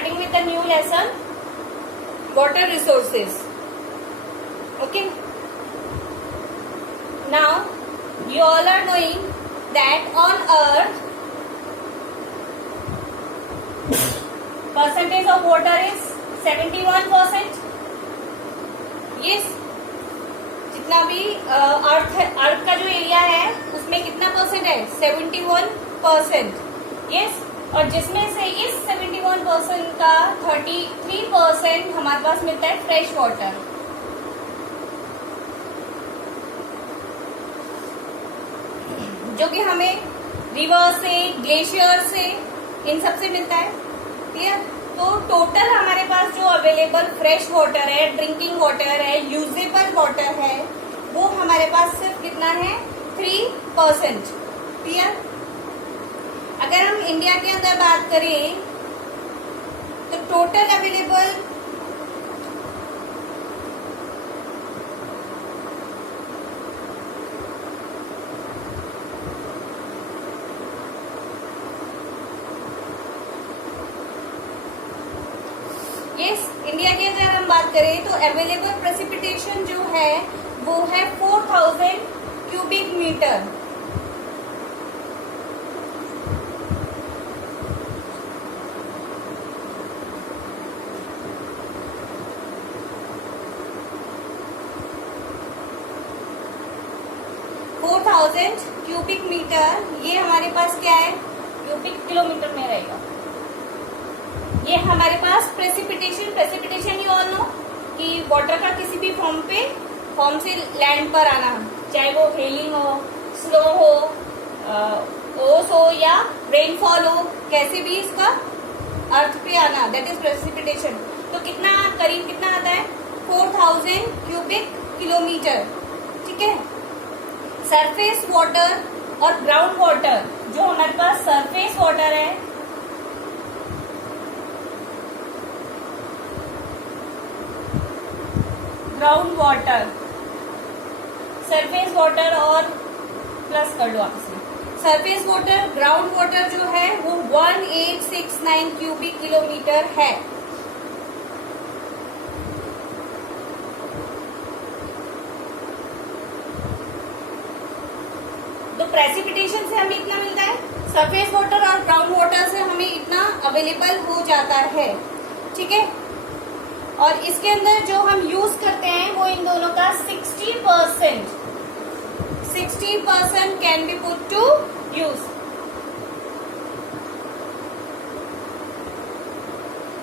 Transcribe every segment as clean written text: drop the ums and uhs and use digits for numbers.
starting with the new lesson, water resources. Okay. Now, you all are knowing that on earth, percentage of water is 71%. Yes. जितना भी अर्थ का जो area है उसमें कितना percent है? 71%. यस. और जिसमें से इस 71% का 33% हमारे पास मिलता है फ्रेश वाटर. जो कि हमें रिवर से, ग्लेशियर से, इन सब से मिलता है. क्लियर? तो टोटल हमारे पास जो अवेलेबल फ्रेश वाटर है, ड्रिंकिंग वाटर है, यूजेबल वाटर है, वो हमारे पास सिर्फ कितना है? 3%. क्लियर? अगर हम इंडिया के अंदर बात करें तो टोटल अवेलेबल इंडिया की अगर हम बात करें तो अवेलेबल प्रेसिपिटेशन जो है वो है 4000 क्यूबिक मीटर. क्यूबिक मीटर, ये हमारे पास क्या है? क्यूबिक किलोमीटर में रहेगा. ये हमारे पास प्रेसिपिटेशन यू ऑल नो कि वाटर का किसी भी फॉर्म से लैंड पर आना, चाहे वो हेलिंग हो, स्नो हो, ओस हो या रेनफॉल हो, कैसे भी इसका अर्थ पे आना, दैट इज प्रेसिपिटेशन. तो कितना करीब कितना आता है? 4000 क्यूबिक किलोमीटर. ठीक है. सरफेस वाटर और ग्राउंड वाटर, जो हमारे पास सरफेस वाटर है, ग्राउंड वाटर, सरफेस वाटर और प्लस कर लो आपसे. सरफेस वाटर, ग्राउंड वाटर जो है वो 1869 क्यूबिक किलोमीटर है. तो प्रेसिपिटेशन से हमें इतना मिलता है, सरफेस वाटर और ग्राउंड वाटर से हमें इतना अवेलेबल हो जाता है. ठीक है. और इसके अंदर जो हम यूज करते हैं वो इन दोनों का 60% can be put to use.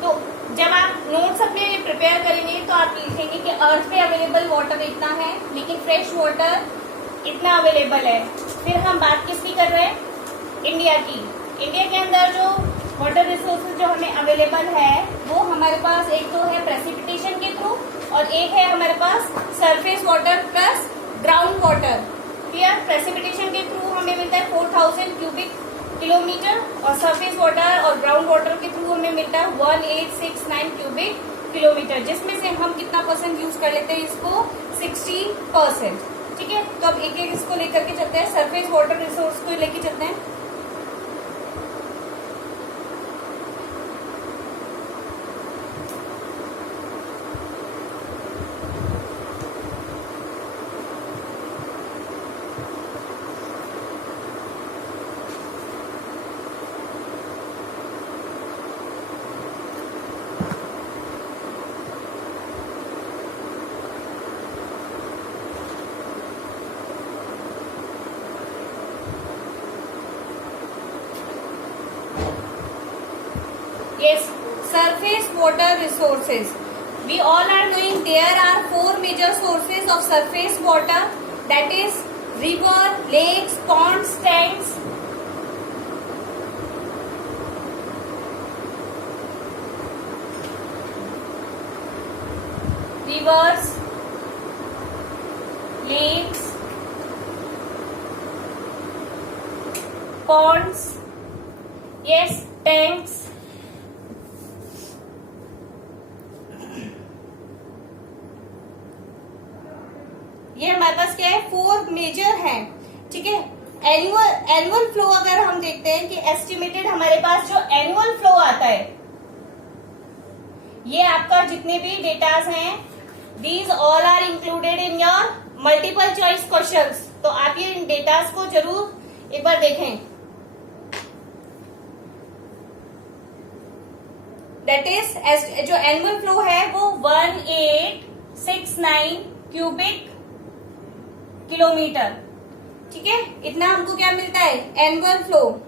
तो जब आप नोट्स अपने प्रिपेयर करेंगे तो आप लिखेंगे कि अर्थ पे अवेलेबल वाटर इतना है, लेकिन फ्रेश वाटर इतना अवेलेबल है. फिर हम बात किसकी कर रहे हैं? इंडिया की. इंडिया के अंदर जो वाटर रिसोर्सेज जो हमें अवेलेबल है वो हमारे पास एक तो है प्रेसिपिटेशन के थ्रू और एक है हमारे पास surface water plus ground water. Clear? Precipitation के थ्रू हमें मिलता है 4000 क्यूबिक किलोमीटर और सरफेस वाटर और ग्राउंड वाटर के थ्रू हमें मिलता है 1869 क्यूबिक किलोमीटर, जिसमें से हम कितना परसेंट यूज कर लेते हैं? इसको 60%. ठीक है. तो अब एक एक इसको लेकर के चलते हैं, सरफेस वाटर रिसोर्स को लेके चलते हैं. Yes, surface water resources. We all are knowing there are 4 major sources of surface water, that is river, lakes, ponds, tanks. Rivers, lakes, ponds, yes, tanks. ये हमारे पास क्या है? 4 मेजर हैं. ठीक है. एनुअल फ्लो अगर हम देखते हैं कि एस्टिमेटेड हमारे पास जो एनुअल फ्लो आता है ये आपका जितने भी डेटाज हैं, these all are included in your multiple choice questions. तो आप ये इन डेटाज को जरूर एक बार देखें। दैट इज जो एनुअल फ्लो है वो 1869 क्यूबिक किलोमीटर। ठीक है, इतना हमको क्या मिलता है, एनुअल फ्लो।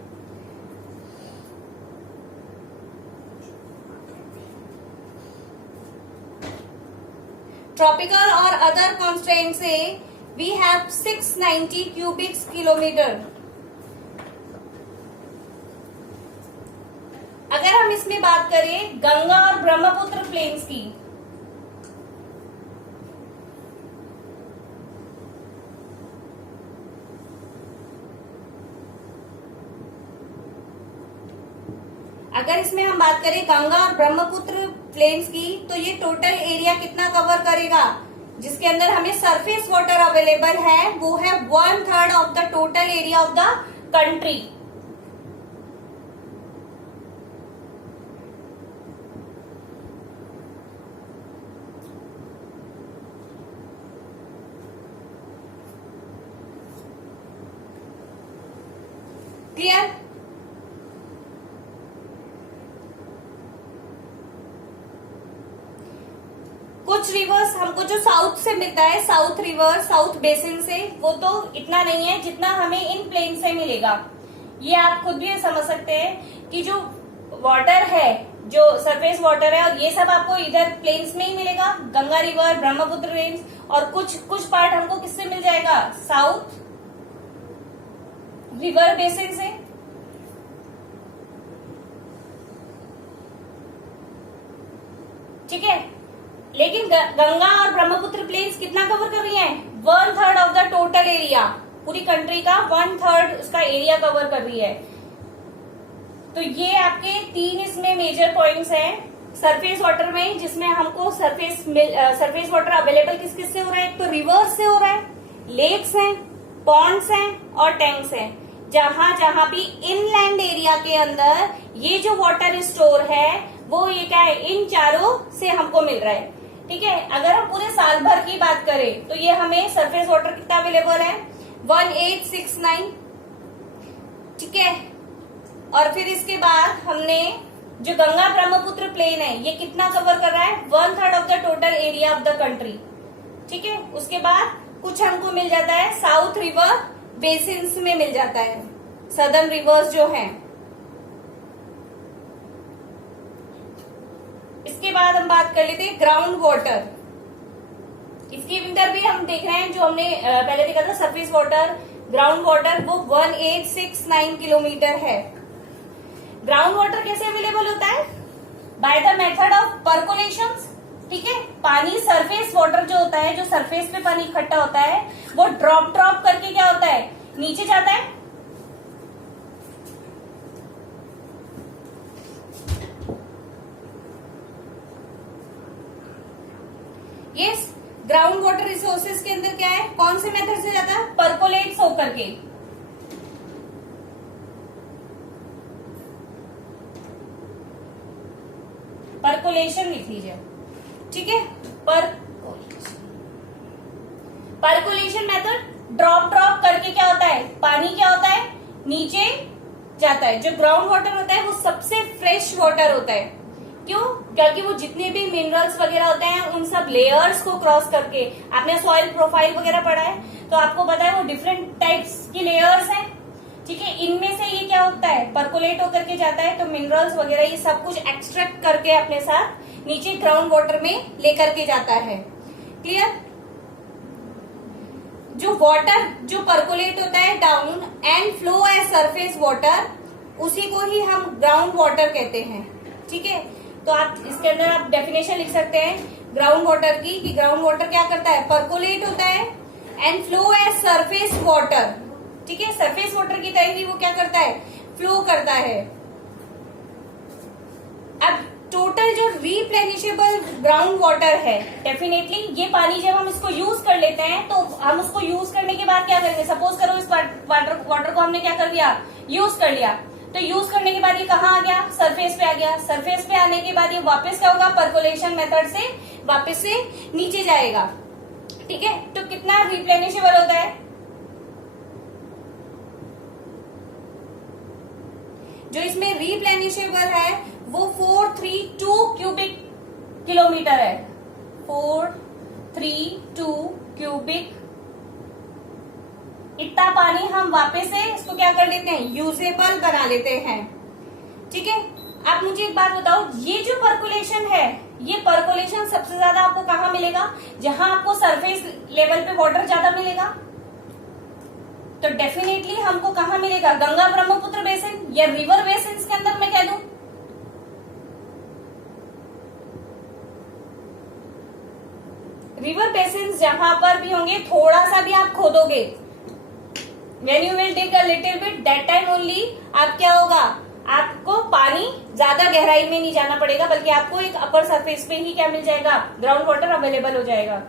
ट्रॉपिकल और अदर कॉन्स्टेंट से वी हैव 690 क्यूबिक किलोमीटर। अगर हम इसमें बात करें गंगा और ब्रह्मपुत्र प्लेन्स की, अगर इसमें हम बात करें गंगा और ब्रह्मपुत्र प्लेन्स की, तो ये टोटल एरिया कितना कवर करेगा, जिसके अंदर हमें सरफेस वाटर अवेलेबल है, वो है 1/3 of the total area of the country. Clear? कुछ रिवर्स हमको जो साउथ से मिलता है, साउथ रिवर, साउथ बेसिन से, वो तो इतना नहीं है जितना हमें इन प्लेन से मिलेगा। ये आप खुद भी समझ सकते हैं कि जो वाटर है, जो सरफेस वाटर है, और ये सब आपको इधर प्लेन्स में ही मिलेगा, गंगा रिवर, ब्रह्मपुत्र रेंज, और कुछ पार्ट हमको किससे मिल जाएगा, साउथ रिवर बेसिन से। ठीक है, लेकिन गंगा और ब्रह्मपुत्र प्लेन्स कितना कवर कर रही हैं, 1/3 ऑफ द टोटल एरिया, पूरी कंट्री का 1/3 उसका एरिया कवर कर रही है। तो ये आपके 3 इसमें मेजर पॉइंट्स हैं सरफेस वाटर में, जिसमें हमको सरफेस वाटर अवेलेबल किस किस से हो रहा है, एक तो रिवर्स से हो रहा है, लेक्स हैं, पॉन्ड्स हैं और टैंक्स हैं। जहां जहां भी इनलैंड एरिया के अंदर ये जो वाटर स्टोर है, वो ये क्या है, इन चारों से हमको मिल रहा है। ठीक है, अगर हम पूरे साल भर की बात करें तो ये हमें सरफेस वाटर कितना अवेलेबल है, 1869। ठीक है, और फिर इसके बाद हमने जो गंगा ब्रह्मपुत्र प्लेन है, ये कितना कवर कर रहा है, 1/3 of the total area of the country. ठीक है, उसके बाद कुछ हमको मिल जाता है साउथ रिवर बेसिन्स में मिल जाता है, सदर्न रिवर्स जो हैं। इसके बाद हम बात कर लेते हैं ग्राउंड वाटर। इसके विंटर भी हम देख रहे हैं, जो हमने पहले देखा था सरफेस वाटर, ग्राउंड वाटर, वो 1869 किलोमीटर है। ग्राउंड वाटर कैसे अवेलेबल होता है, by the method of percolation. ठीक है, पानी सरफेस वाटर जो होता है, जो सरफेस पे पानी इकट्ठा होता है, वो ड्रॉप करके क्या होता है, नीचे जाता है। यस, ग्राउंड वाटर रिसोर्सेज के अंदर क्या है, कौन से मेथड से जाता है, परकोलेट्स होकर के। परकोलेशन लिख लीजिए। ठीक है, परकोलेशन मेथड, ड्रॉप करके क्या होता है, पानी क्या होता है, नीचे जाता है। जो ग्राउंड वाटर होता है वो सबसे फ्रेश वाटर होता है। क्यों, क्योंकि वो जितने भी मिनरल्स वगैरह होते हैं, उन सब लेयर्स को क्रॉस करके, आपने सॉइल प्रोफाइल वगैरह पढ़ा है तो आपको पता है वो डिफरेंट टाइप्स की लेयर्स हैं। ठीक है, इनमें से ये क्या होता है, परकोलेट होकर के जाता है, तो मिनरल्स वगैरह ये सब कुछ एक्सट्रैक्ट करके अपने साथ नीचे ग्राउंड वाटर में लेकर के जाता है। क्लियर? जो वाटर जो परकोलेट होता है down and flow as surface water, उसी को ही हम ग्राउंड वाटर कहते हैं। ठीक है, तो आप इसके अंदर आप डेफिनेशन लिख सकते हैं ग्राउंड वाटर की, कि ग्राउंड वाटर क्या करता है, परकोलेट होता है and flow as surface water. ठीक है, सरफेस वाटर की तरह ही वो क्या करता है, फ्लो करता है। अब टोटल जो रिप्लेनिशेबल ग्राउंड वाटर है, डेफिनेटली ये पानी जब हम इसको यूज कर लेते हैं, तो हम उसको यूज करने के बाद क्या करेंगे, सपोज करो इस वाटर को हमने क्या कर दिया, यूज कर लिया, तो यूज करने के बाद ये कहाँ आ गया, सरफेस पे आ गया। सरफेस पे आने के बाद ये वापस क्या होगा, परकोलेशन मेथड से वापस से नीचे जाएगा। ठीक है, तो कितना रिप्लेनिशेबल होता है, जो इसमें रिप्लेनिशेबल है वो 432 क्यूबिक किलोमीटर है। 432 क्यूबिक, इतना पानी हम वापस से इसको क्या कर लेते हैं, यूजेबल बना लेते हैं। ठीक है, आप मुझे एक बात बताओ, ये जो पर्कुलेशन है, ये पर्कुलेशन सबसे ज्यादा आपको कहाँ मिलेगा, जहां आपको सरफेस लेवल पे वाटर ज्यादा मिलेगा। तो डेफिनेटली हमको कहाँ मिलेगा, गंगा ब्रह्मपुत्र बेसिन या रिवर बेसिन के अंदर मैं कह दूं। रिवर बेसिन जहां पर भी होंगे, थोड़ा सा भी आप खोदोगे, when you will dig a little bit, that time only आप क्या होगा, आपको पानी ज्यादा गहराई में नहीं जाना पड़ेगा, बल्कि आपको एक अपर सरफेस पे ही क्या मिल जाएगा, ग्राउंड वाटर अवेलेबल हो जाएगा।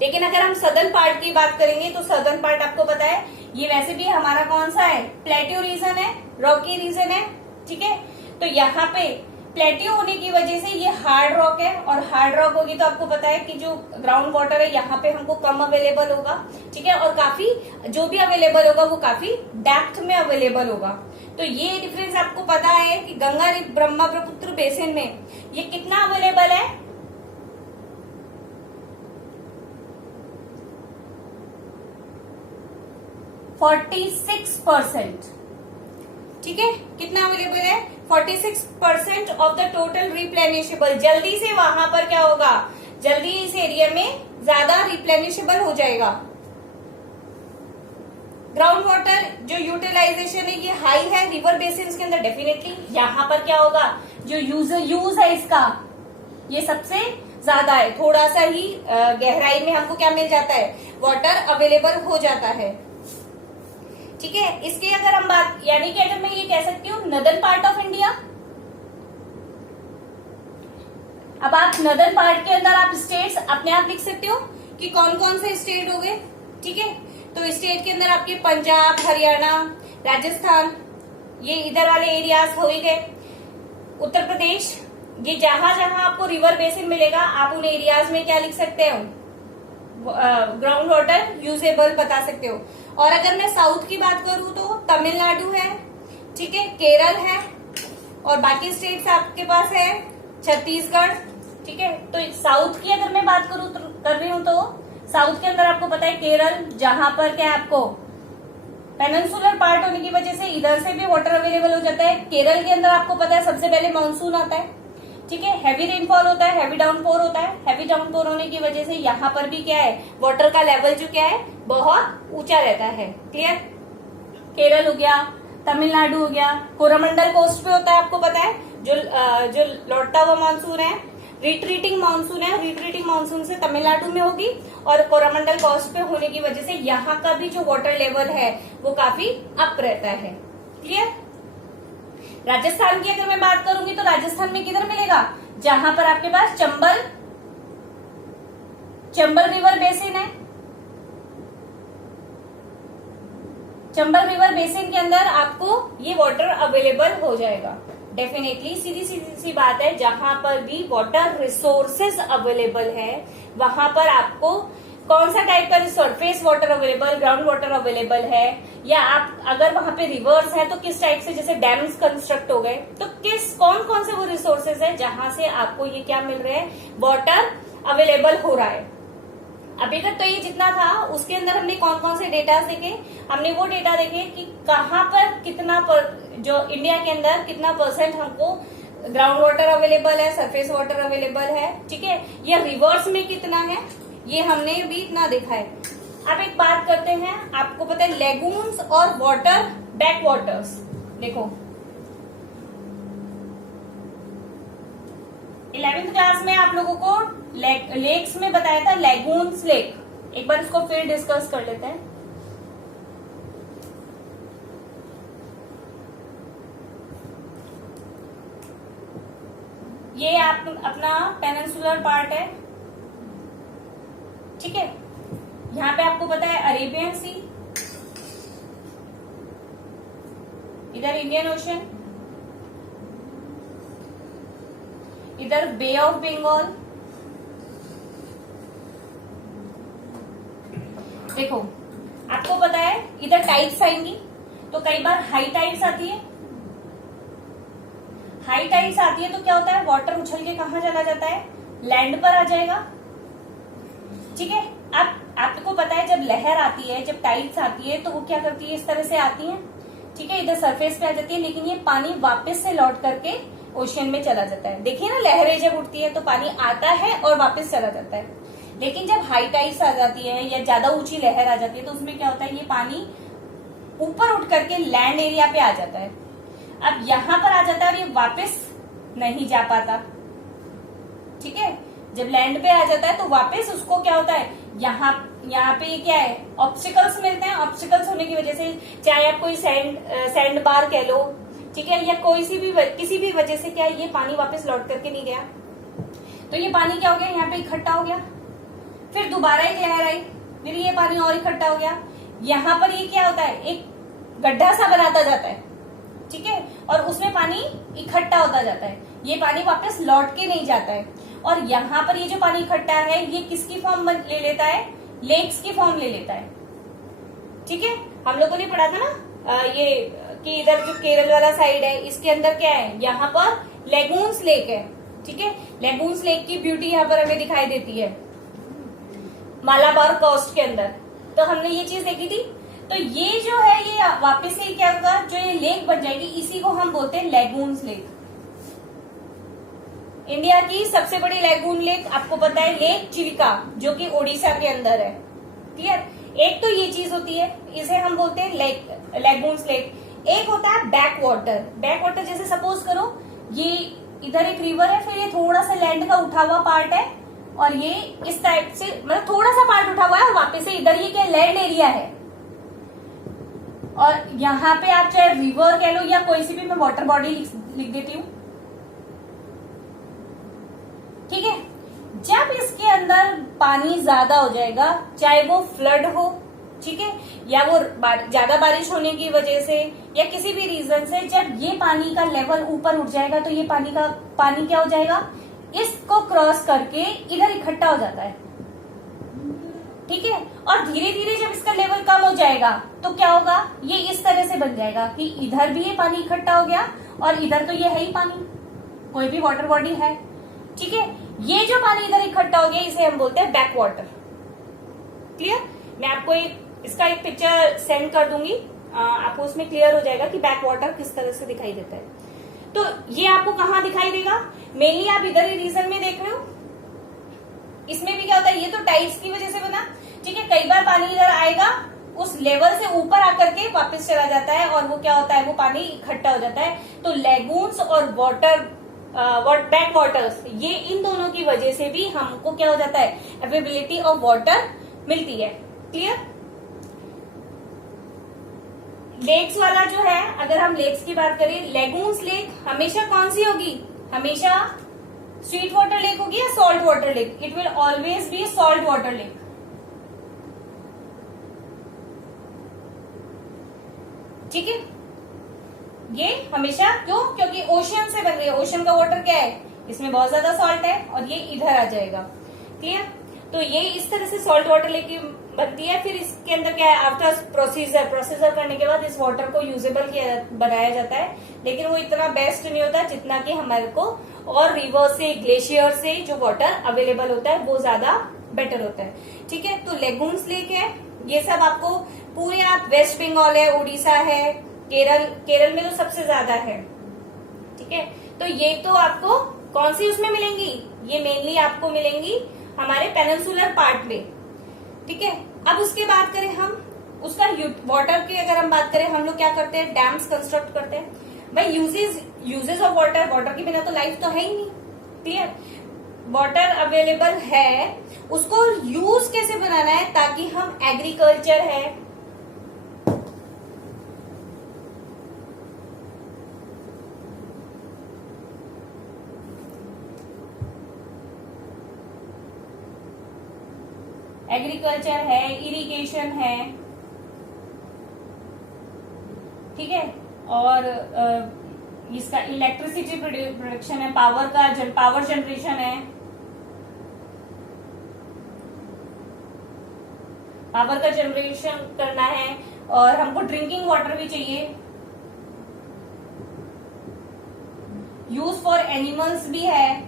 लेकिन अगर हम सदर्न पार्ट की बात करेंगे तो सदर्न पार्ट आपको पता है ये वैसे भी हमारा कौन सा है, प्लेट्यू रीजन है, रॉकी रीजन है। ठीक है, तो यहाँ पे प्लेट्यू होने की वजह से ये हार्ड रॉक है, और हार्ड रॉक होगी तो आपको पता है कि जो ग्राउंड वाटर है यहाँ पे हमको कम अवेलेबल होगा। ठीक है, और काफी जो भी अवेलेबल होगा वो काफी डेप्थ में अवेलेबल होगा। तो ये डिफरेंस आपको पता है कि गंगा ब्रह्मपुत्र बेसिन में ये कितना अवेलेबल है, 46%। ठीक है, कितना अवेलेबल है, 46% ऑफ द टोटल रिप्लेनिशेबल। जल्दी से वहां पर क्या होगा, जल्दी इस एरिया में ज्यादा रिप्लेनिशेबल हो जाएगा। ग्राउंड वाटर जो यूटिलाइजेशन है ये हाई है रिवर बेसिन के अंदर, डेफिनेटली यहाँ पर क्या होगा, जो यूज है इसका ये सबसे ज्यादा है। थोड़ा सा ही गहराई में हमको क्या मिल जाता है, वाटर अवेलेबल हो जाता है। ठीक है, इसके अगर हम बात, यानी कि अगर मैं ये कह सकती हूँ नदर्न पार्ट ऑफ इंडिया, अब आप नदर्न पार्ट के अंदर आप स्टेट्स अपने आप लिख सकते हो कि कौन कौन से स्टेट हो गए। ठीक है, तो स्टेट के अंदर आपके पंजाब, हरियाणा, राजस्थान, ये इधर वाले एरियाज हो ही गए। उत्तर प्रदेश, ये जहां जहां आपको रिवर बेसिन मिलेगा आप उन एरियाज में क्या लिख सकते हो, ग्राउंड वाटर यूजेबल बता सकते हो। और अगर मैं साउथ की बात करूं तो तमिलनाडु है, ठीक है, केरल है, और बाकी स्टेट्स आपके पास है छत्तीसगढ़। ठीक है, तो साउथ की अगर मैं बात करूं तो कर रही हूं तो साउथ के अंदर आपको पता है केरल, जहां पर क्या आपको पेनिनसुलर पार्ट होने की वजह से इधर से भी वाटर अवेलेबल हो जाता है। केरल के अंदर आपको पता है सबसे पहले मानसून आता है। ठीक है, हैवी रेनफॉल होता है, हैवी डाउनपोर होता है। हैवी डाउनपोर होने की वजह से यहाँ पर भी क्या है, वाटर का लेवल जो क्या है बहुत ऊंचा रहता है। क्लियर, केरल हो गया, तमिलनाडु हो गया, कोरोमंडल कोस्ट पे होता है, आपको पता है जो लौटता हुआ मानसून है, रिट्रीटिंग मानसून है, रिट्रीटिंग मानसून से तमिलनाडु में होगी, और कोरोमंडल कोस्ट पे होने की वजह से यहाँ का भी जो वाटर लेवल है वो काफी अप रहता है। क्लियर, राजस्थान की अगर मैं बात करूंगी तो राजस्थान में किधर मिलेगा, जहां पर आपके पास चंबल रिवर बेसिन है। चंबल रिवर बेसिन के अंदर आपको ये वाटर अवेलेबल हो जाएगा। डेफिनेटली सीधी सी बात है, जहां पर भी वाटर रिसोर्सेज अवेलेबल है वहां पर आपको कौन सा टाइप का surface water available, ground water available है, या आप अगर वहां पे रिवर्स है तो किस टाइप से, जैसे डैम्स कंस्ट्रक्ट हो गए तो कौन कौन से वो रिसोर्सेज है जहां से आपको ये क्या मिल रहे हैं, वाटर अवेलेबल हो रहा है। अभी तक तो ये जितना था उसके अंदर हमने कौन कौन से डेटा देखे, हमने वो डेटा देखे कि कहाँ पर कितना जो इंडिया के अंदर कितना % हमको ग्राउंड वाटर अवेलेबल है, सरफेस वाटर अवेलेबल है। ठीक है, या रिवर्स में कितना है ये हमने भी इतना देखा है। अब एक बात करते हैं, आपको पता है लेगून्स और वाटर बैक वाटर्स। देखो 11th क्लास में आप लोगों को लेक्स में बताया था लेगून्स लेक, एक बार इसको फिर डिस्कस कर लेते हैं। ये आप अपना पेनिनसुलर पार्ट है। ठीक है, यहाँ पे आपको पता है अरेबियन सी, इधर इंडियन ओशन, इधर बे ऑफ बंगाल। देखो आपको पता है इधर टाइड्स आएंगी, तो कई बार हाई टाइड्स आती है। हाई टाइड्स आती है तो क्या होता है, वाटर उछल के कहां चला जाता है, लैंड पर आ जाएगा। ठीक है, अब आपको पता है जब लहर आती है, जब टाइड्स आती है तो वो क्या करती है, इस तरह से आती है। ठीक है, इधर सरफेस पे आ जाती है, लेकिन ये पानी वापस से लौट करके ओशियन में चला जाता है। देखिए ना, लहरें जब उठती है तो पानी आता है और वापस चला जाता है। लेकिन जब हाई टाइड्स आ जाती है या ज्यादा ऊंची लहर आ जाती है तो उसमें क्या होता है, ये पानी ऊपर उठ करके लैंड एरिया पे आ जाता है। अब यहां पर आ जाता है और ये वापस नहीं जा पाता। ठीक है, जब लैंड पे आ जाता है तो वापस उसको क्या होता है, यहाँ पे ये क्या है, ऑब्स्टिकल्स मिलते हैं। ऑब्स्टिकल्स होने की वजह से, चाहे आप कोई सैंड बार कह लो, ठीक है, या किसी भी वजह से क्या है, ये पानी वापस लौट करके नहीं गया। तो ये पानी क्या हो गया, यहाँ पे इकट्ठा हो गया, फिर दोबारा एक लहर आई, फिर ये पानी और इकट्ठा हो गया। यहाँ पर ये क्या होता है, एक गड्ढा सा बनाता जाता है। ठीक है, और उसमें पानी इकट्ठा होता जाता है, ये पानी वापस लौट के नहीं जाता है। और यहाँ पर ये जो पानी इकट्ठा है ये किसकी फॉर्म ले लेता है, लेक्स की फॉर्म ले लेता है। ठीक है, हम लोगों ने पढ़ा था ना ये कि इधर जो केरल वाला साइड है इसके अंदर क्या है, यहाँ पर लेगून्स लेक है। ठीक है, लेगून्स लेक की ब्यूटी यहाँ पर हमें दिखाई देती है मालाबार कोस्ट के अंदर। तो हमने ये चीज देखी थी। तो ये जो है ये वापस से क्या होगा, जो ये लेक बन जाएगी, इसी को हम बोलते हैं लेगून्स लेक। इंडिया की सबसे बड़ी लेगून लेक आपको पता है, लेक चिलिका, जो कि ओडिशा के अंदर है। क्लियर, एक तो ये चीज होती है, इसे हम बोलते हैं लेगून्स लेक। एक होता है बैक वाटर। बैक वाटर जैसे सपोज करो ये इधर एक रिवर है, फिर ये थोड़ा सा लैंड का उठा हुआ पार्ट है, और ये इस टाइप से मतलब थोड़ा सा पार्ट उठा हुआ है, और वापस से इधर ये क्या लैंड एरिया है। और यहाँ पे आप चाहे रिवर कह लो या कोई सी भी, मैं वाटर बॉडी लिख देती हूँ। ठीक है, जब इसके अंदर पानी ज्यादा हो जाएगा, चाहे वो फ्लड हो, ठीक है, या वो ज्यादा बारिश होने की वजह से या किसी भी रीजन से, जब ये पानी का लेवल ऊपर उठ जाएगा तो ये पानी क्या हो जाएगा, इसको क्रॉस करके इधर इकट्ठा हो जाता है। ठीक है, और धीरे धीरे जब इसका लेवल कम हो जाएगा तो क्या होगा, ये इस तरह से बन जाएगा कि इधर भी ये पानी इकट्ठा हो गया और इधर तो ये है ही पानी, कोई भी वाटर बॉडी है। ठीक है, ये जो पानी इधर इकट्ठा हो गया इसे हम बोलते हैं बैक वाटर। क्लियर, मैं आपको इसका एक पिक्चर सेंड कर दूंगी, आपको उसमें क्लियर हो जाएगा कि बैक वाटर किस तरह से दिखाई देता है। तो ये आपको कहाँ दिखाई देगा, मेनली आप इधर ही रीजन में देख रहे हो। इसमें भी क्या होता है, ये तो टाइड्स की वजह से बना। ठीक है, कई बार पानी इधर आएगा, उस लेवल से ऊपर आकर के वापस चला जाता है, और वो क्या होता है, वो पानी इकट्ठा हो जाता है। तो लेगून्स और बैक वाटर्स, ये इन दोनों की वजह से भी हमको क्या हो जाता है, अवेलेबिलिटी ऑफ वाटर मिलती है। क्लियर, लेक्स वाला जो है, अगर हम लेक्स की बात करें, लेगून्स लेक हमेशा कौन सी होगी, हमेशा स्वीट वाटर लेक होगी या salt water lake, it will always be salt water lake. ठीक है, ये हमेशा क्यों, क्योंकि ओशियन से बन रही है। ओशियन का वाटर क्या है, इसमें बहुत ज्यादा सॉल्ट है और ये इधर आ जाएगा। क्लियर, तो ये इस तरह से सॉल्ट वाटर लेक बनती है। फिर इसके अंदर क्या है, आफ्टर प्रोसीजर करने के बाद इस वाटर को यूजेबल बनाया जाता है, लेकिन वो इतना बेस्ट नहीं होता जितना कि हमारे को और रिवर से, ग्लेशियर से जो वाटर अवेलेबल होता है वो ज्यादा बेटर होता है। ठीक है, तो लेगून्स लेक है, ये सब आपको पूरे, आप वेस्ट बंगाल है, उड़ीसा है, केरल में तो सबसे ज्यादा है। ठीक है, तो ये तो आपको कौन सी उसमें मिलेंगी, ये मेनली आपको मिलेंगी हमारे पेनिनसुलर पार्ट में। ठीक है, अब उसके बात करें हम उसका वाटर की, अगर हम बात करें, हम लोग क्या करते हैं, डैम्स कंस्ट्रक्ट करते हैं। भाई यूजेस ऑफ वाटर के बिना तो लाइफ तो है ही नहीं। क्लियर, वाटर अवेलेबल है, उसको यूज कैसे बनाना है, ताकि हम एग्रीकल्चर है, एग्रीकल्चर है, इरिगेशन है, ठीक है, और इसका इलेक्ट्रिसिटी प्रोडक्शन है, पावर जनरेशन है, पावर का जनरेशन करना है, और हमको ड्रिंकिंग वाटर भी चाहिए, यूज फॉर एनिमल्स भी है।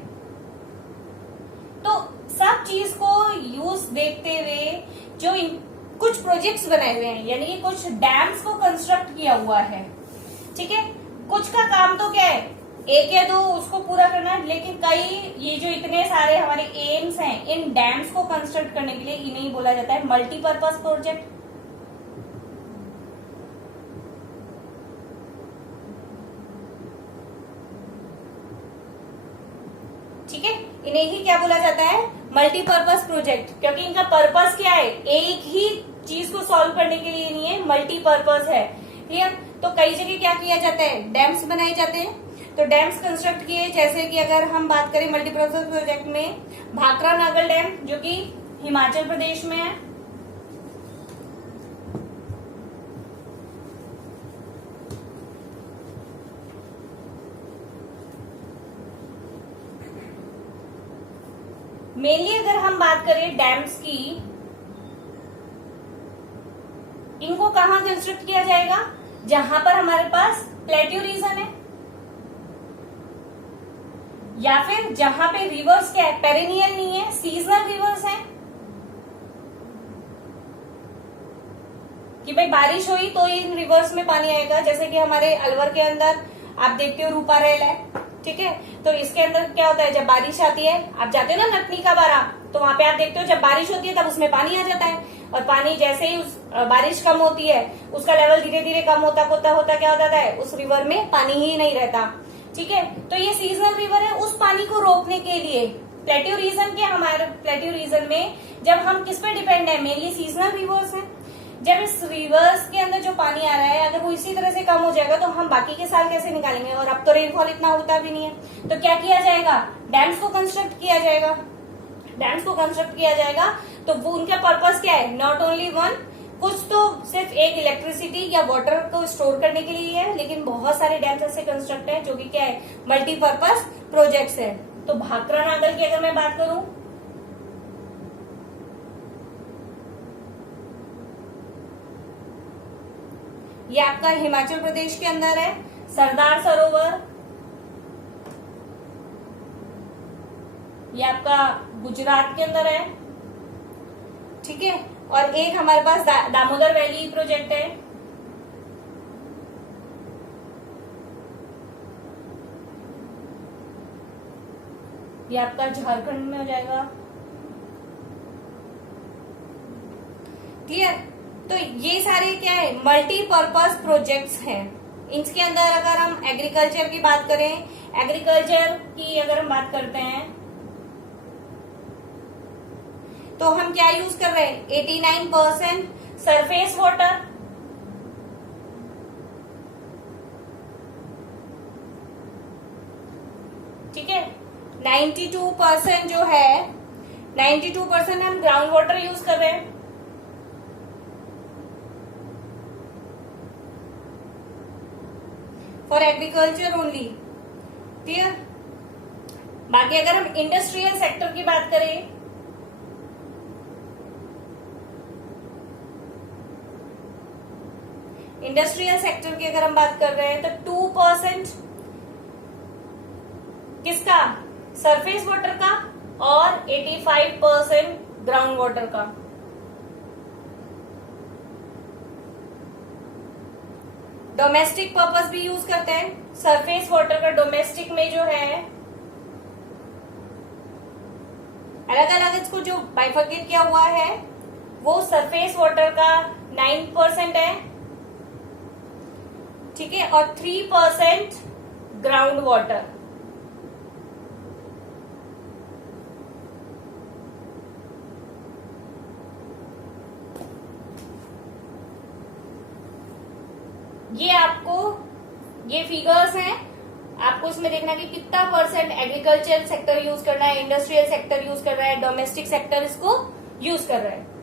तो सब चीज को यूज देखते हुए जो कुछ प्रोजेक्ट्स बनाए हुए हैं, यानी कि कुछ डैम्स को कंस्ट्रक्ट किया हुआ है, ठीक है। कुछ का काम तो क्या है, एक या दो उसको पूरा करना है, लेकिन कई ये जो इतने सारे हमारे एम्स हैं, इन डैम्स को कंस्ट्रक्ट करने के लिए इन्हें बोला जाता है मल्टीपर्पज प्रोजेक्ट। ठीक है, इन्हें ही क्या बोला जाता है, मल्टीपर्पज प्रोजेक्ट, क्योंकि इनका पर्पस क्या है, एक ही चीज को सॉल्व करने के लिए नहीं है, मल्टीपर्पज है। क्लियर। तो कई जगह क्या किया जाता है, डैम्स बनाए जाते हैं। तो डैम्स कंस्ट्रक्ट किए, जैसे कि अगर हम बात करें मल्टीपर्पज प्रोजेक्ट में, भाखरा नागल डैम जो कि हिमाचल प्रदेश में है, मेनली अगर हम बात करें डैम्स की, इनको कहां कंस्ट्रक्ट किया जाएगा, जहां पर हमारे पास प्लेट्यू रीजन है, या फिर जहां पे रिवर्स क्या है, पेरिनियल नहीं है, सीजनल रिवर्स है, कि भाई बारिश हुई तो इन रिवर्स में पानी आएगा। जैसे कि हमारे अलवर के अंदर आप देखते हो रूपा रेल है, ठीक है। तो इसके अंदर क्या होता है, जब बारिश आती है, आप जाते हो ना नतनी का बारा, तो वहां पे आप देखते हो जब बारिश होती है तब उसमें पानी आ जाता है, और पानी जैसे ही उस बारिश कम होती है, उसका लेवल धीरे धीरे कम होता क्या हो जाता है, उस रिवर में पानी ही नहीं रहता। ठीक है, तो ये सीजनल रिवर है, उस पानी को रोकने के लिए प्लेट्यू रीजन के, हमारे प्लेट्यू रीजन में जब हम किस पे डिपेंड है, मेनली सीजनल रिवर्स है। जब इस रिवर्स के अंदर जो पानी आ रहा है, अगर वो इसी तरह से कम हो जाएगा तो हम बाकी के साल कैसे निकालेंगे, और अब तो रेनफॉल इतना होता भी नहीं है। तो क्या किया जाएगा, डैम्स को कंस्ट्रक्ट किया जाएगा। डैम्स को कंस्ट्रक्ट किया जाएगा तो वो उनका पर्पस क्या है, नॉट ओनली वन, कुछ तो सिर्फ एक इलेक्ट्रिसिटी या वाटर को स्टोर करने के लिए है, लेकिन बहुत सारे डैम्स ऐसे कंस्ट्रक्ट है जो कि क्या है, मल्टीपर्पज प्रोजेक्ट्स है। तो भाखरा नागल की अगर मैं बात करूं, ये आपका हिमाचल प्रदेश के अंदर है। सरदार सरोवर ये आपका गुजरात के अंदर है, ठीक है। और एक हमारे पास दामोदर वैली प्रोजेक्ट है, ये आपका झारखंड में हो जाएगा। क्लियर। तो ये सारे क्या है, मल्टीपर्पज प्रोजेक्ट्स हैं। इनके अंदर अगर हम एग्रीकल्चर की बात करें, एग्रीकल्चर की अगर हम बात करते हैं तो हम क्या यूज कर रहे हैं, 89% सरफेस वाटर, ठीक है। 92% जो है, 92% हम ग्राउंड वाटर यूज कर रहे हैं। For agriculture only. क्लियर। बाकी अगर हम इंडस्ट्रियल सेक्टर की बात करें, इंडस्ट्रियल सेक्टर की अगर हम बात कर रहे हैं तो 2% किसका, सरफेस वाटर का, और 85% ग्राउंड वाटर का। डोमेस्टिक पर्पस भी यूज करते हैं सरफेस वाटर का। डोमेस्टिक में जो है अलग अलग इसको जो बाइफर्केट किया हुआ है, वो सरफेस वाटर का 9% है, ठीक है, और 3% ग्राउंड वाटर। ये आपको ये फिगर्स हैं, आपको इसमें देखना कि कितना परसेंट एग्रीकल्चर सेक्टर यूज करना है, इंडस्ट्रियल सेक्टर यूज कर रहा है, डोमेस्टिक सेक्टर इसको यूज कर रहा है।